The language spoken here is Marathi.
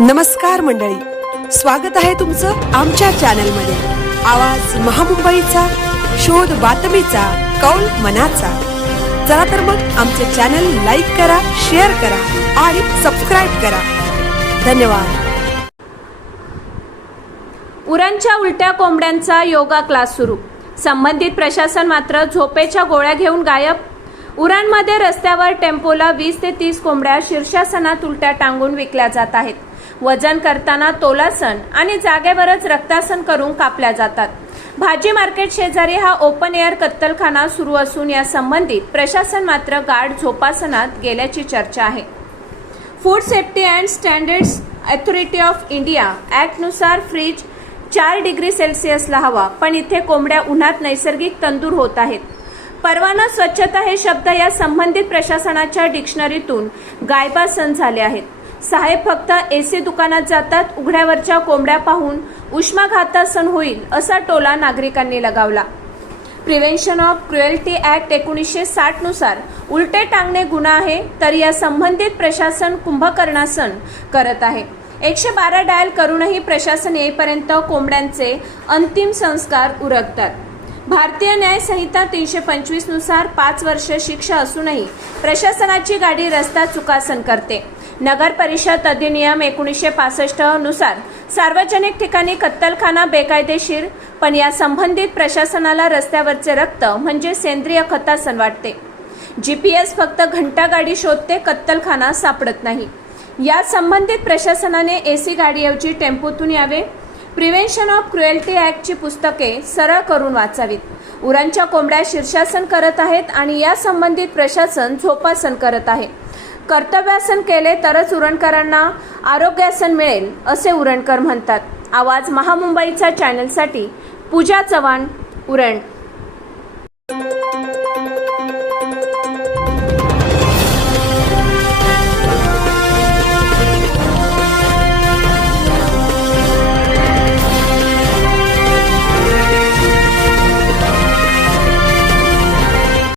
नमस्कार मंडळी, स्वागत आहे तुमचं आमच्या चॅनलमध्ये। आवाज महामुंबईचा, शोध बातमीचा, कौल मनाचा। चला तर मग आमचे चॅनल लाईक करा, शेअर करा आणि सबस्क्राइब करा। धन्यवाद। उरणच्या उलट्या कोंबड्यांचा योगा क्लास सुरू। संबंधित प्रशासन मात्र झोपेच्या गोळ्या घेऊन गायब। उरणमध्ये रस्त्यावर टेम्पोला 20 ते 30 कोंबड्या शीर्षासनात उलट्या टांगून विकल्या जात आहेत। वजन करताना तोलासन आणि जागेवरच रक्तासन करून कापल्या जातात। भाजी मार्केट शेजारी हा ओपन एअर कत्तलखाना सुरू असून या संबंधित प्रशासन मात्र गाढ झोपासनात गेल्याची चर्चा आहे। Food safety and standards authority of India act नुसार फ्रीज 4 डिग्री सेल्सिअसला हवा, पण इथे कोंबड्या उन्हात नैसर्गिक तंदूर होत आहेत। परवाना स्वच्छता हे शब्द या संबंधित प्रशासनाच्या डिक्शनरीतून गायबासन झाले आहेत। साहेब फक्त एसी दुकानात जातात, उघड्यावरच्या कोंबड्या पाहून उष्माघातासन होईल असा टोला नागरिकांनी लगावला। प्रिव्हेन्शन ऑफ क्रुएल्टी ऍक्ट 1960 नुसार उलटे टांगणे गुन्हा आहे, तर या संबंधित प्रशासन कुंभकर्णासन करत आहे। 112 डायल करूनही प्रशासन येईपर्यंत कोंबड्यांचे अंतिम संस्कार उरकतात। भारतीय न्याय संहिता 325 नुसार 5 वर्ष शिक्षा असूनही प्रशासनाची गाडी रस्ता चुकासन करते। नगर परिषद अधिनियम 1965 नुसार सार्वजनिक ठिकाणी कत्तलखाना बेकायदेशीर, पण या संबंधित प्रशासनाला रस्त्यावरचे रक्त म्हणजे सेंद्रिय खतासन वाटते। GPS फक्त घंटा गाडी शोधते, कत्तलखाना सापडत नाही। या संबंधित प्रशासनाने एसी गाडीऐवजी टेम्पोतून यावे। प्रिव्हेन्शन ऑफ क्रुएल्टी ऍक्टची पुस्तके सरळ करून वाचावीत। उरणच्या कोंबड्या शीर्षासन करत आहेत आणि या संबंधित प्रशासन झोपासन करत आहे। कर्तव्यासन केले तरच उरणकरांना आरोग्यासन मिळेल असे उरणकर म्हणतात। आवाज महामुंबईचा चॅनलसाठी पूजा चव्हाण, उरण।